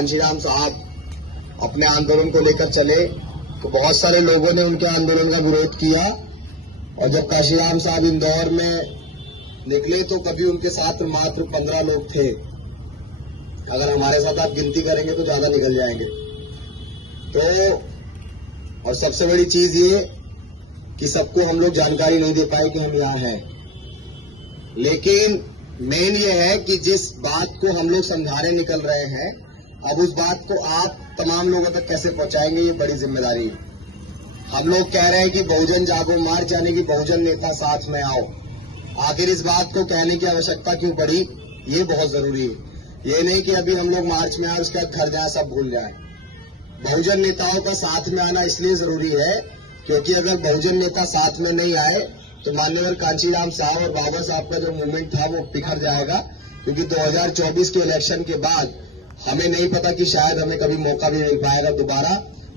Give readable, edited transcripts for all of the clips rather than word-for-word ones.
कांशीराम साहब अपने आंदोलन को लेकर चले तो बहुत सारे लोगों ने उनके आंदोलन का विरोध किया, और जब कांशीराम साहब इंदौर में निकले तो कभी उनके साथ मात्र 15 लोग थे। अगर हमारे साथ आप गिनती करेंगे तो ज्यादा निकल जाएंगे। तो और सबसे बड़ी चीज ये कि सबको हम लोग जानकारी नहीं दे पाए कि हम यहाँ हैं। लेकिन मेन ये है कि जिस बात को हम लोग समझाने निकल रहे हैं, अब उस बात को आप तमाम लोगों तक कैसे पहुंचाएंगे, ये बड़ी जिम्मेदारी है। हम लोग कह रहे हैं कि बहुजन जागो मार्च, यानी कि बहुजन नेता साथ में आओ। आखिर इस बात को कहने की आवश्यकता क्यों पड़ी, ये बहुत जरूरी है। ये नहीं कि अभी हम लोग मार्च में आए उसके बाद घर जाए सब भूल जाए। बहुजन नेताओं का साथ में आना इसलिए जरूरी है क्योंकि अगर बहुजन नेता साथ में नहीं आए तो मान्यवर कांशीराम साहब और बाबा साहब का जो मूवमेंट था वो बिखर जाएगा। क्योंकि 2024 के इलेक्शन के बाद हमें नहीं पता कि शायद हमें कभी मौका भी मिल पाएगा दोबारा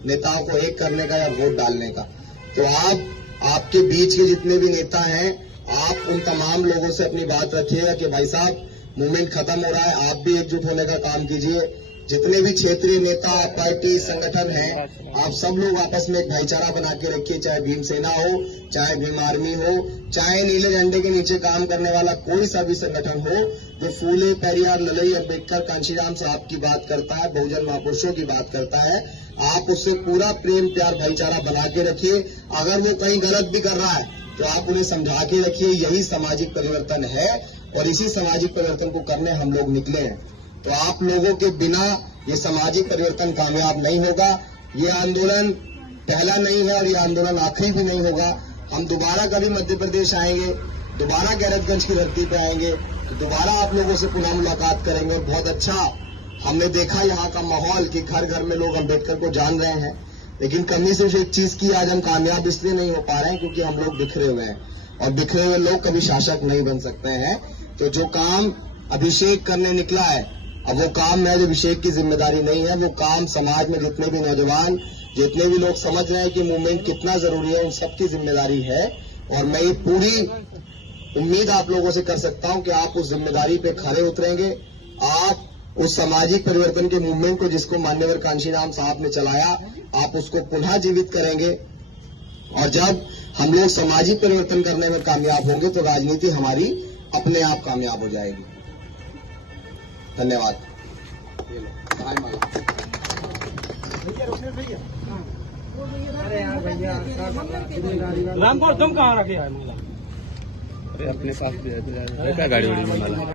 नेताओं को एक करने का या वोट डालने का। तो आपके बीच के जितने भी नेता हैं, आप उन तमाम लोगों से अपनी बात रखिएगा कि भाई साहब मूवमेंट खत्म हो रहा है, आप भी एकजुट होने का काम कीजिए। जितने भी क्षेत्रीय नेता, पार्टी, संगठन हैं, आप सब लोग आपस में एक भाईचारा बना के रखिए। चाहे भीमसेना हो, चाहे भीम आर्मी हो, चाहे नीले झंडे के नीचे काम करने वाला कोई सा भी संगठन हो जो फूले, पेरियार, ललई, अम्बेडकर, कांशीराम साहब की बात करता है, बहुजन महापुरुषों की बात करता है, आप उससे पूरा प्रेम, प्यार, भाईचारा बना के रखिए। अगर वो कहीं गलत भी कर रहा है तो आप उन्हें समझा के रखिए। यही सामाजिक परिवर्तन है और इसी सामाजिक परिवर्तन को करने हम लोग निकले हैं। तो आप लोगों के बिना ये सामाजिक परिवर्तन कामयाब नहीं होगा। ये आंदोलन पहला नहीं है और ये आंदोलन आखिरी भी नहीं होगा। हम दोबारा कभी मध्य प्रदेश आएंगे, दोबारा गैरतगंज की धरती पे आएंगे, तो दोबारा आप लोगों से पुनः मुलाकात करेंगे। बहुत अच्छा हमने देखा यहाँ का माहौल कि घर घर में लोग अम्बेडकर को जान रहे हैं। लेकिन कमी सिर्फ एक चीज की, आज हम कामयाब इसलिए नहीं हो पा रहे हैं क्योंकि हम लोग बिखरे हुए हैं, और बिखरे हुए लोग कभी शासक नहीं बन सकते हैं। तो जो काम अभिषेक करने निकला है, अब वो काम महज अभिषेक की जिम्मेदारी नहीं है, वो काम समाज में जितने भी नौजवान, जितने भी लोग समझ रहे हैं कि मूवमेंट कितना जरूरी है, उन सबकी जिम्मेदारी है। और मैं ये पूरी उम्मीद आप लोगों से कर सकता हूं कि आप उस जिम्मेदारी पे खरे उतरेंगे। आप उस सामाजिक परिवर्तन के मूवमेंट को जिसको मान्यवर कांशीराम साहब ने चलाया, आप उसको पुनः जीवित करेंगे। और जब हम लोग सामाजिक परिवर्तन करने में कामयाब होंगे तो राजनीति हमारी अपने आप कामयाब हो जाएगी। धन्यवाद। रामपुर तुम कहाँ रखे? अरे अपने पास भी है, क्या गाड़ी वाड़ी में